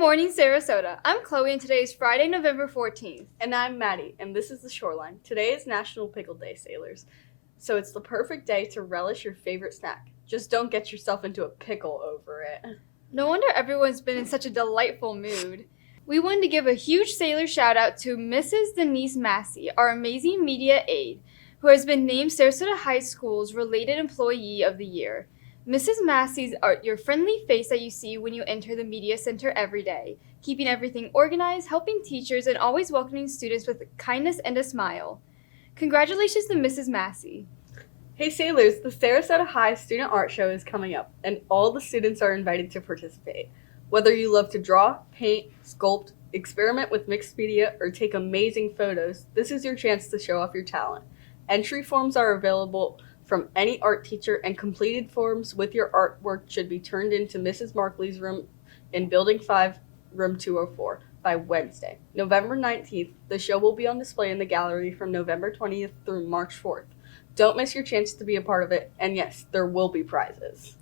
morning, Sarasota. I'm Chloe, and today is Friday, November 14th. And I'm Maddie, and this is the Shoreline. Today is National Pickle Day, sailors. So it's the perfect day to relish your favorite snack. Just don't get yourself into a pickle over it. No wonder everyone's been in such a delightful mood. We wanted to give a huge sailor shout out to Mrs. Denise Massey, our amazing media aide, who has been named Sarasota High School's Related Employee of the Year. Mrs. Massey's are your friendly face that you see when you enter the media center every day, keeping everything organized, helping teachers, and always welcoming students with kindness and a smile. Congratulations to Mrs. Massey. Hey sailors, the Sarasota High Student Art Show is coming up, and all the students are invited to participate. Whether you love to draw, paint, sculpt, experiment with mixed media, or take amazing photos, this is your chance to show off your talent. Entry forms are available from any art teacher, and completed forms with your artwork should be turned into Mrs. Markley's room in Building 5, Room 204 by Wednesday, November 19th. The show will be on display in the gallery from November 20th through March 4th. Don't miss your chance to be a part of it, and yes, there will be prizes.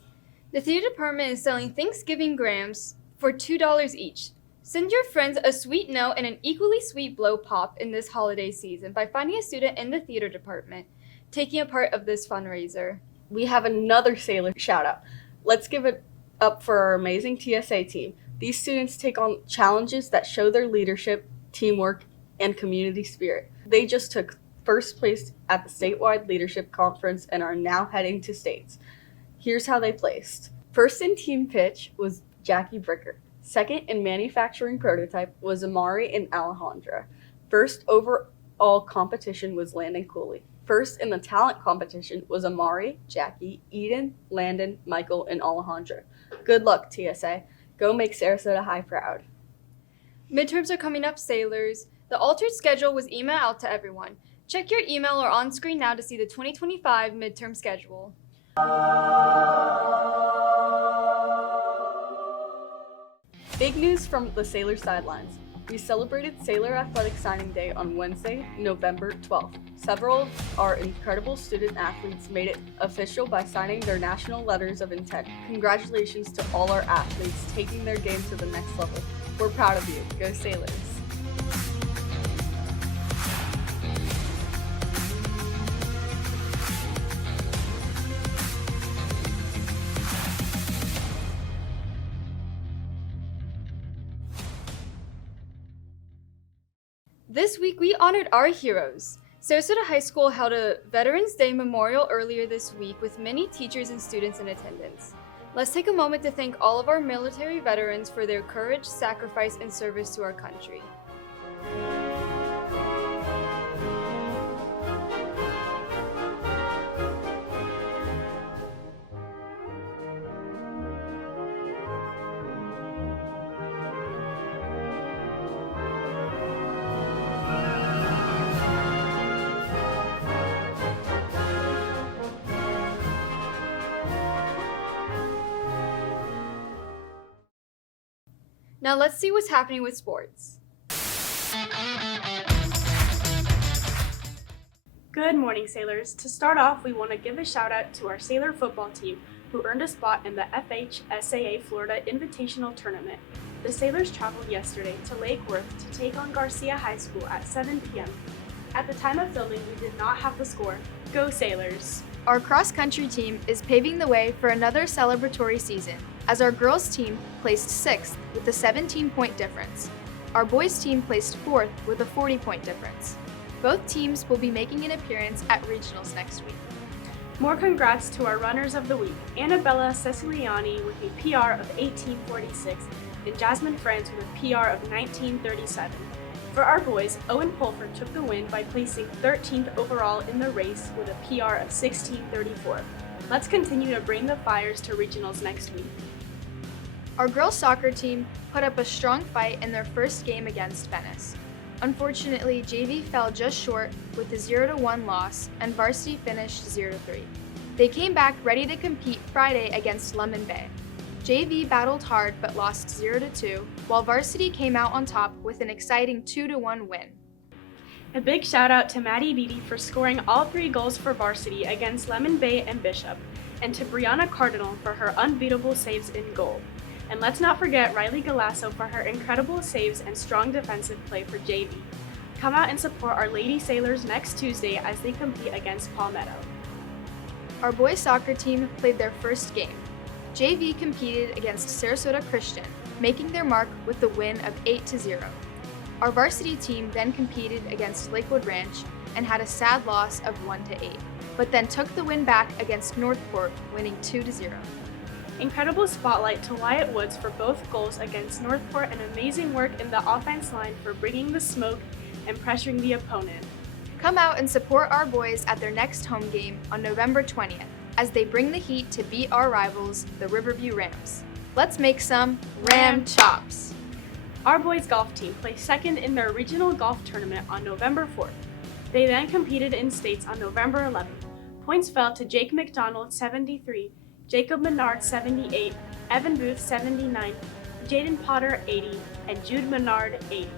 The theater department is selling Thanksgiving grams for $2 each. Send your friends a sweet note and an equally sweet blow pop in this holiday season by finding a student in the theater department taking a part of this fundraiser. We have another sailor shout out. Let's give it up for our amazing TSA team. These students take on challenges that show their leadership, teamwork, and community spirit. They just took first place at the statewide leadership conference and are now heading to states. Here's how they placed. First in team pitch was Jackie Bricker. Second in manufacturing prototype was Amari and Alejandra. First overall competition was Landon Cooley. First in the talent competition was Amari, Jackie, Eden, Landon, Michael, and Alejandra. Good luck, TSA. Go make Sarasota High proud. Midterms are coming up, sailors. The altered schedule was emailed out to everyone. Check your email or on screen now to see the 2025 midterm schedule. Big news from the Sailor sidelines. We celebrated Sailor Athletic Signing Day on Wednesday, November 12th. Several of our incredible student athletes made it official by signing their national letters of intent. Congratulations to all our athletes taking their game to the next level. We're proud of you. Go Sailors! This week, we honored our heroes. Sarasota High School held a Veterans Day memorial earlier this week with many teachers and students in attendance. Let's take a moment to thank all of our military veterans for their courage, sacrifice, and service to our country. Now let's see what's happening with sports. Good morning, sailors. To start off, we want to give a shout out to our sailor football team who earned a spot in the FHSAA Florida Invitational Tournament. The sailors traveled yesterday to Lake Worth to take on Garcia High School at 7 p.m. At the time of filming, we did not have the score. Go Sailors! Our cross-country team is paving the way for another celebratory season, as our girls' team placed 6th with a 17-point difference. Our boys' team placed 4th with a 40-point difference. Both teams will be making an appearance at regionals next week. More congrats to our runners of the week, Annabella Ceciliani with a PR of 1846 and Jasmine Friends with a PR of 1937. For our boys, Owen Pulford took the win by placing 13th overall in the race with a PR of 1634. Let's continue to bring the Fires to regionals next week. Our girls' soccer team put up a strong fight in their first game against Venice. Unfortunately, JV fell just short with a 0-1 loss, and varsity finished 0-3. They came back ready to compete Friday against Lemon Bay. JV battled hard but lost 0-2, while varsity came out on top with an exciting 2-1 win. A big shout out to Maddie Beatty for scoring all 3 goals for varsity against Lemon Bay and Bishop, and to Brianna Cardinal for her unbeatable saves in goal. And let's not forget Riley Galasso for her incredible saves and strong defensive play for JV. Come out and support our Lady Sailors next Tuesday as they compete against Palmetto. Our boys soccer team played their first game. JV competed against Sarasota Christian, making their mark with the win of 8-0. Our varsity team then competed against Lakewood Ranch and had a sad loss of 1-8, but then took the win back against Northport, winning 2-0. Incredible spotlight to Wyatt Woods for both goals against Northport and amazing work in the offense line for bringing the smoke and pressuring the opponent. Come out and support our boys at their next home game on November 20th as they bring the heat to beat our rivals, the Riverview Rams. Let's make some Ram Chops! Our boys golf team placed second in their regional golf tournament on November 4th. They then competed in states on November 11th. Points fell to Jake McDonald 73, Jacob Menard 78, Evan Booth 79, Jaden Potter 80, and Jude Menard 80.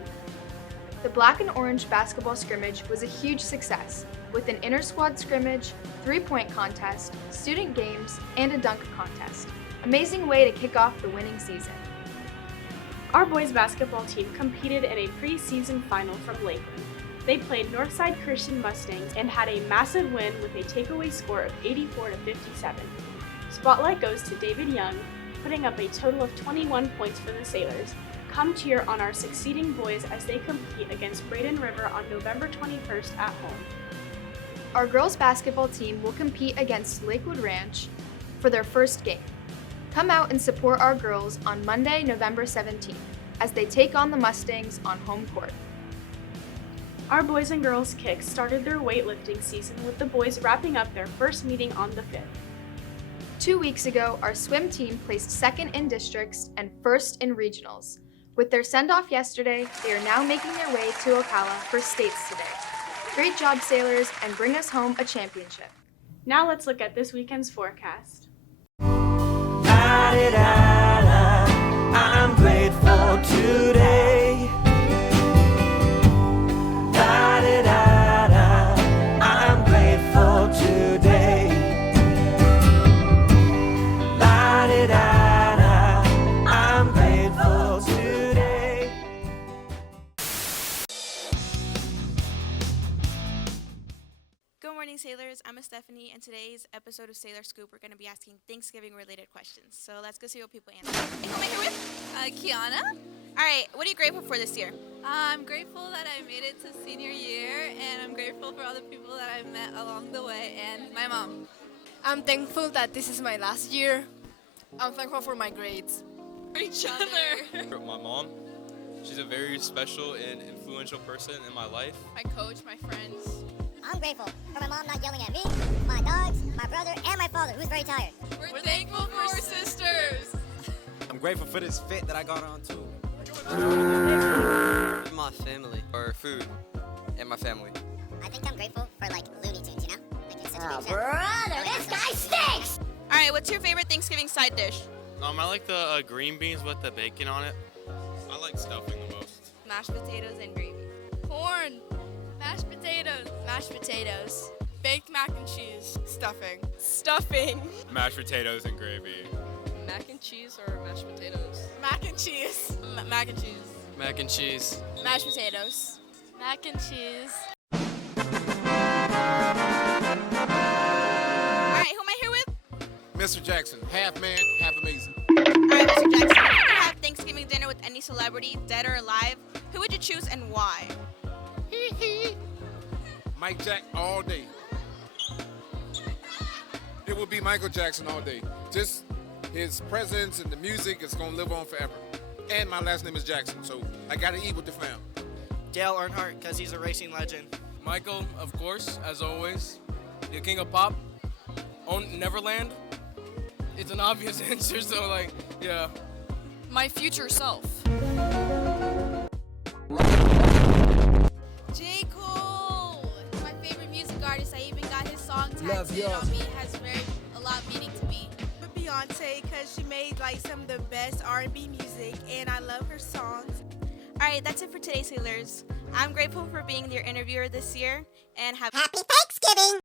The black and orange basketball scrimmage was a huge success, with an inter-squad scrimmage, 3-point contest, student games, and a dunk contest. Amazing way to kick off the winning season. Our boys basketball team competed in a preseason final from Lakeland. They played Northside Christian Mustangs and had a massive win with a takeaway score of 84-57. Spotlight goes to David Young, putting up a total of 21 points for the Sailors. Come cheer on our succeeding boys as they compete against Braden River on November 21st at home. Our girls basketball team will compete against Lakewood Ranch for their first game. Come out and support our girls on Monday, November 17th, as they take on the Mustangs on home court. Our boys and girls kick started their weightlifting season with the boys wrapping up their first meeting on the 5th. 2 weeks ago, our swim team placed second in districts and first in regionals. With their send-off yesterday, they are now making their way to Ocala for states today. Great job, Sailors, and bring us home a championship. Now let's look at this weekend's forecast. I'm grateful today. I'm grateful today. I'm grateful today. Good morning, Sailors. I'm Stephanie, and today's episode of Sailor Scoop, we're going to be asking Thanksgiving-related questions. So let's go see what people answer. Hey, who am I here with? Kiana. All right, what are you grateful for this year? I'm grateful that I made it to senior year, and I'm grateful for all the people that I met along the way, and my mom. I'm thankful that this is my last year. I'm thankful for my grades. For each other. My mom, she's a very special and influential person in my life. My coach, my friends. I'm grateful for my mom not yelling at me, my dogs, my brother, and my father, who's very tired. We're thankful for our sisters. I'm grateful for this fit that I got on too. My family, or food, and my family. I think I'm grateful for like Looney Tunes, you know? Like it's such a big show. Brother, this guy stinks! All right, what's your favorite Thanksgiving side dish? I like the green beans with the bacon on it. I like stuffing the most. Mashed potatoes and gravy. Corn. Mashed potatoes. Mashed potatoes. Baked mac and cheese. Stuffing. Stuffing. Mashed potatoes and gravy. Mac and cheese or mashed potatoes? Mac and cheese. Mac and cheese. Mac and cheese. Mashed potatoes. Mac and cheese. All right, who am I here with? Mr. Jackson, half man, half amazing. All right, Mr. Jackson, if you could have Thanksgiving dinner with any celebrity, dead or alive, who would you choose and why? Mike Jack all day. It would be Michael Jackson all day. Just his presence and the music is gonna live on forever. And my last name is Jackson, so I gotta eat with the fam. Dale Earnhardt, because he's a racing legend. Michael, of course, as always. The king of pop. On Neverland. It's an obvious answer, so like, yeah. My future self. J. Cole, my favorite music artist. I even got his song Love tattooed yours. on me. It has a lot of meaning to me. With Beyonce, because she made like some of the best R&B music, and I love her songs. All right, that's it for today, Sailors. I'm grateful for being your interviewer this year, and have Happy Thanksgiving!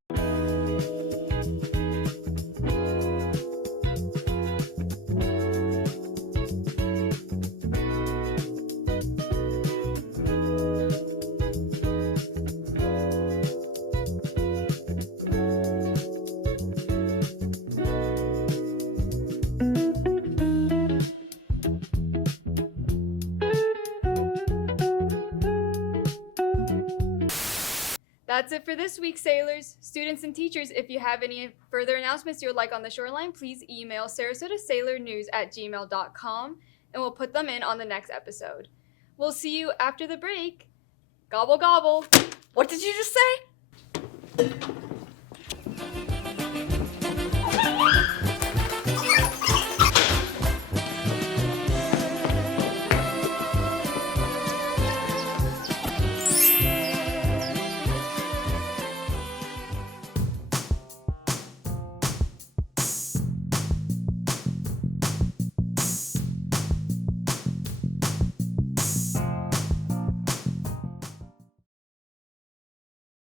That's it for this week, sailors. Students and teachers, if you have any further announcements you would like on the Shoreline, please email sarasotasailornews@gmail.com and we'll put them in on the next episode. We'll see you after the break. Gobble, gobble. What did you just say?